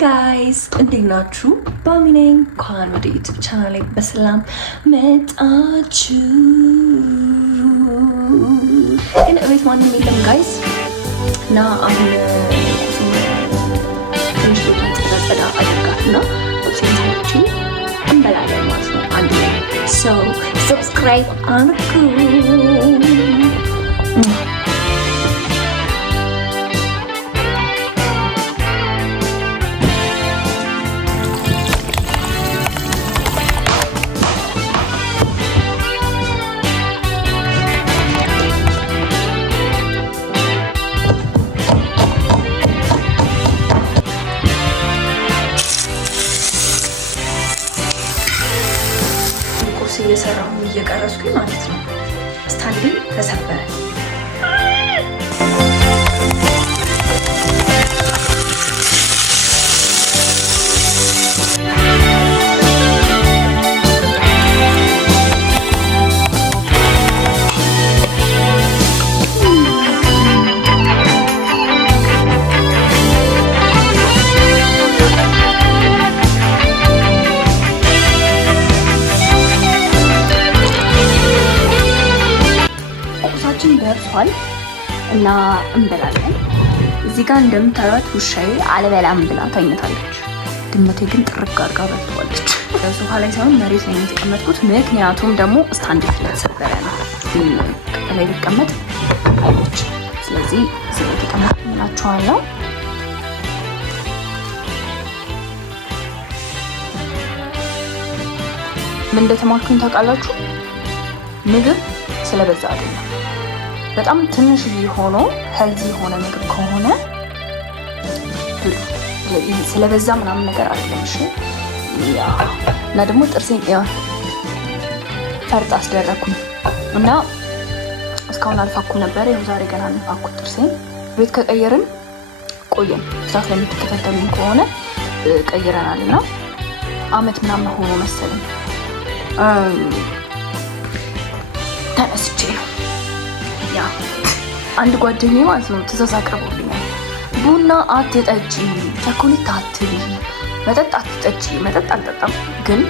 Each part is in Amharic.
ጋይስ እንዴት ናችሁ? ባሚ ነኝ። እንኳን ወደ ዩቲዩብ ቻናሌ በሰላም መጣችሁ። ግን እቤት ማንም የለም ጋይስ እና አሁን ትንሽ ቤቱን ጸዳ አድርጋትና ኦፕሽኖች እንበላለን ማለት ነው አንድ ላይ። ሶ ሰብስክራይብ አድርጉ። እየሰራሁ እየቀረስኩኝ ማለት ነው። ስታንዲ ተሰበረ። ደርሷል እና እንበላለን። እዚህ ጋር እንደምታዩት ውሻዬ አልበላም ብላ ተኝታለች። ድመቴ ግን ጥርግ አድርጋ በልተዋለች። ሶፋ ላይ ሳይሆን መሬት ላይ የተቀመጥኩት ምክንያቱም ደግሞ ስታንድ ስለተሰበረ ነው። ላይ ቢቀመጥ አይሞች። ስለዚህ እዚህ ላይ ተቀመጥኩላችኋለሁ። ምን እንደተማርኩኝ ታውቃላችሁ? ምግብ ስለበዛ አይደለም። በጣም ትንሽ ሆኖ ሄልዚ የሆነ ምግብ ከሆነ ስለበዛ ምናምን ነገር አይደለም። እሺ እና ደግሞ ጥርሴን ፈርጥ አስደረኩኝ እና እስካሁን አልፋኩም ነበር። ያው ዛሬ ገና አልፋኩት ጥርሴን። ቤት ከቀየርን ቆየን። ብዛት ላይ የምትከታተሉኝ ከሆነ ቀይረናል እና አመት ምናምን ሆኖ መሰለኝ ተነስቼ ነው። አንድ ጓደኛዬ ማለት ነው ትዕዛዝ አቅርቦልኛል። ቡና አትጠጪ፣ ቸኮሌት አትብይ፣ መጠጥ አትጠጪ። መጠጥ አልጠጣም ግን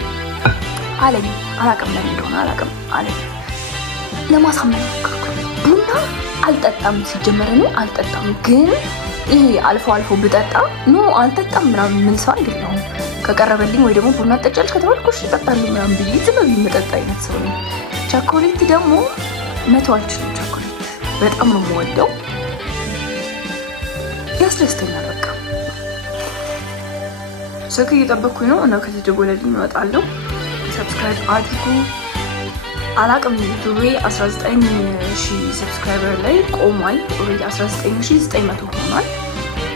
አለኝ። አላውቅም ለምን እንደሆነ አላውቅም አለኝ። ለማሳመን ሞከርኩ። ቡና አልጠጣም፣ ሲጀመር እኔ አልጠጣም፣ ግን ይሄ አልፎ አልፎ ብጠጣ ኖ አልጠጣም ምናምን ምን ሰው አይደለሁም። ከቀረበልኝ ወይ ደግሞ ቡና ትጠጫለሽ ከተባልኩ እሺ እጠጣለሁ ምናምን ብዬ ዝም ብዬ የምጠጣ አይነት ሰው ነኝ። ቸኮሌት ደግሞ መተው አልችልም። ቸኮሌት በጣም ነው የምወደው፣ ያስደስተኛል። በቃ ስልክ እየጠበቅኩኝ ነው እና ከተደወለልኝ እወጣለሁ። ሰብስክራይብ አድርጉ። አላቅም ዩቲዩብ 19,000 ሰብስክራይበር ላይ ቆሟል። ኦልሬዲ 19,900 ሆኗል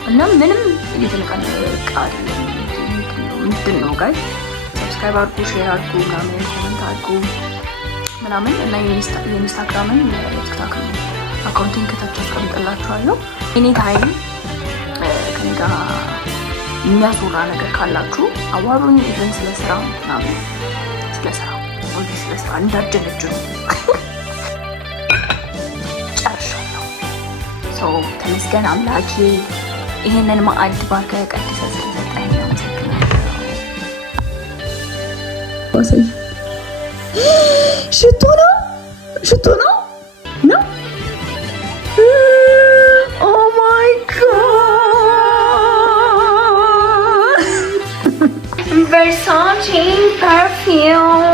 እና ምንም እየተነቃነቀ አይደለም። ምንድን ነው ጋይ ሰብስክራይብ አድርጉ፣ ሼር አድርጉ፣ ምናምን ኮሜንት አድርጉ ምናምን እና የኢንስታግራምን የቲክቶክ አካውንቲንግ ከታች አስቀምጥላችኋለሁ። ኤኒ ታይም ከኔ ጋር የሚያስወራ ነገር ካላችሁ አዋሩኝ። ኢቨን ስለ ስራ ምናምን ስለ ስራ እንዳጀነጅኑ ጨርሻለሁ። ሰው ተመስገን አምላኬ ይሄንን ማዕድ ባርከ ቀድሰ ስለሰጠኝ ነው። ሽቶ ነው ነው። ኦ ማይ ጋድ ቨርሳቼ ፐርፊውም።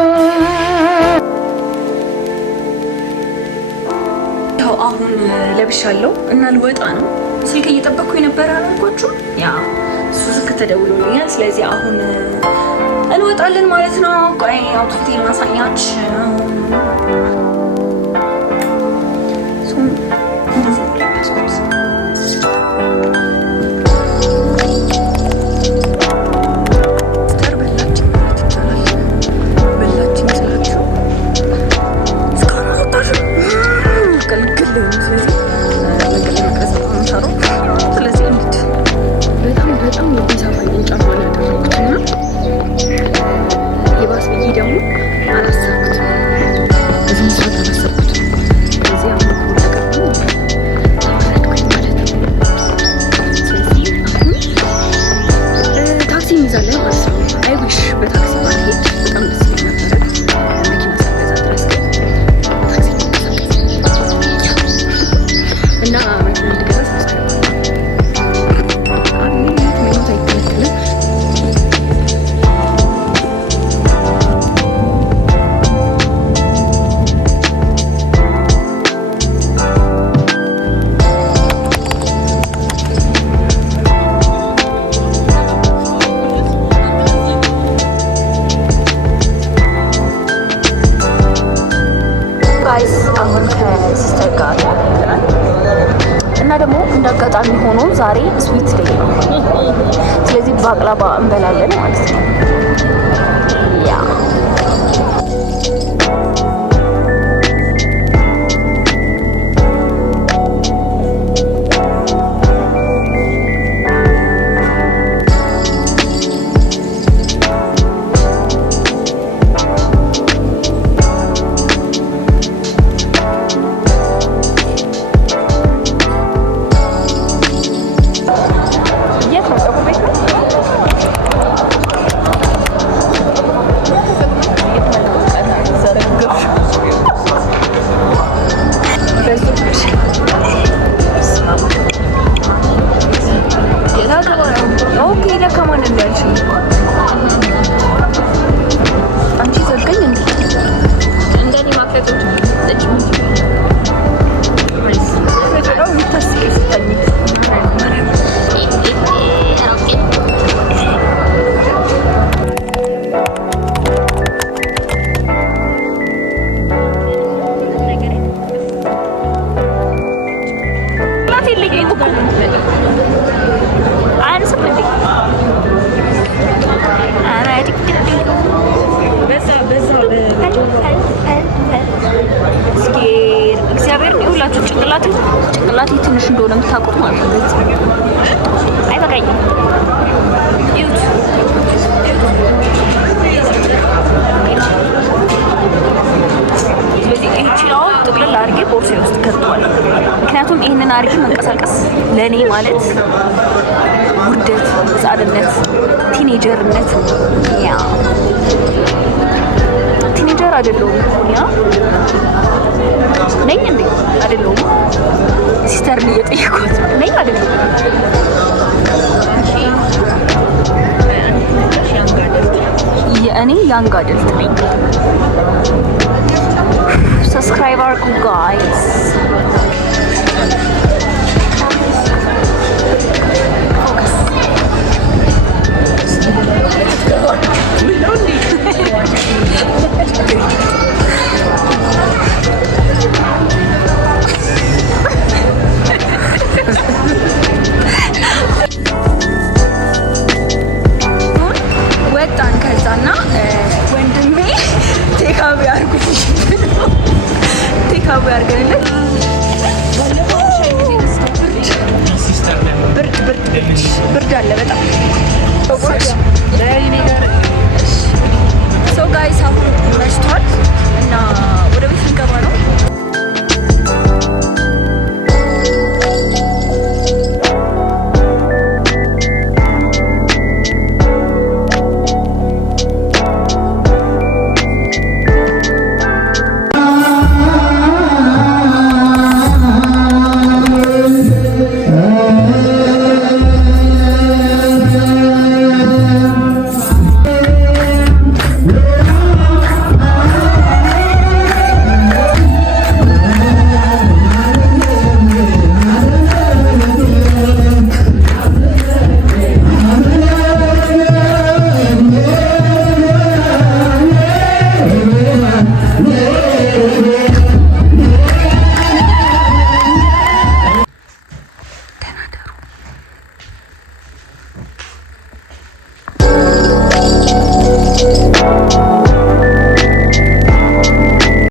ያው አሁን ለብሻለሁ እና ልወጣ ነው። ስልክ እየጠበቅኩ የነበረ አላልኳችሁ? ያ እሱ ስልክ ተደውሎልኛል። ስለዚህ አሁን እንወጣለን ማለት ነው። ቆይ አውጥቼ ማሳያችሁ። ደግሞ አላሰብኩትም። እንዳጋጣሚ ሆኖ ዛሬ ስዊት ዴይ ነው። ስለዚህ ባቅላባ እንበላለን ማለት ነው። ያ ጭንቅላቴ ትንሽ እንደሆነ የምታውቁት ማለት ነው። አይበቃኝም። ስለዚህ ይህቺን ጥቅልል አድርጌ ቦርሴ ውስጥ ከተዋል። ምክንያቱም ይህንን አድርጌ መንቀሳቀስ ለእኔ ማለት ውርደት፣ ህጻንነት፣ ቲኔጀርነት ያ ቲኔጀር አይደለሁም ያ ነኝ እንዴ? አይደለሁም። ሲስተርን እየጠየኳት ነኝ አይደለሁም። የእኔ ያንግ አደልት ነኝ። ሰብስክራይብ አድርጉ ጋይስ።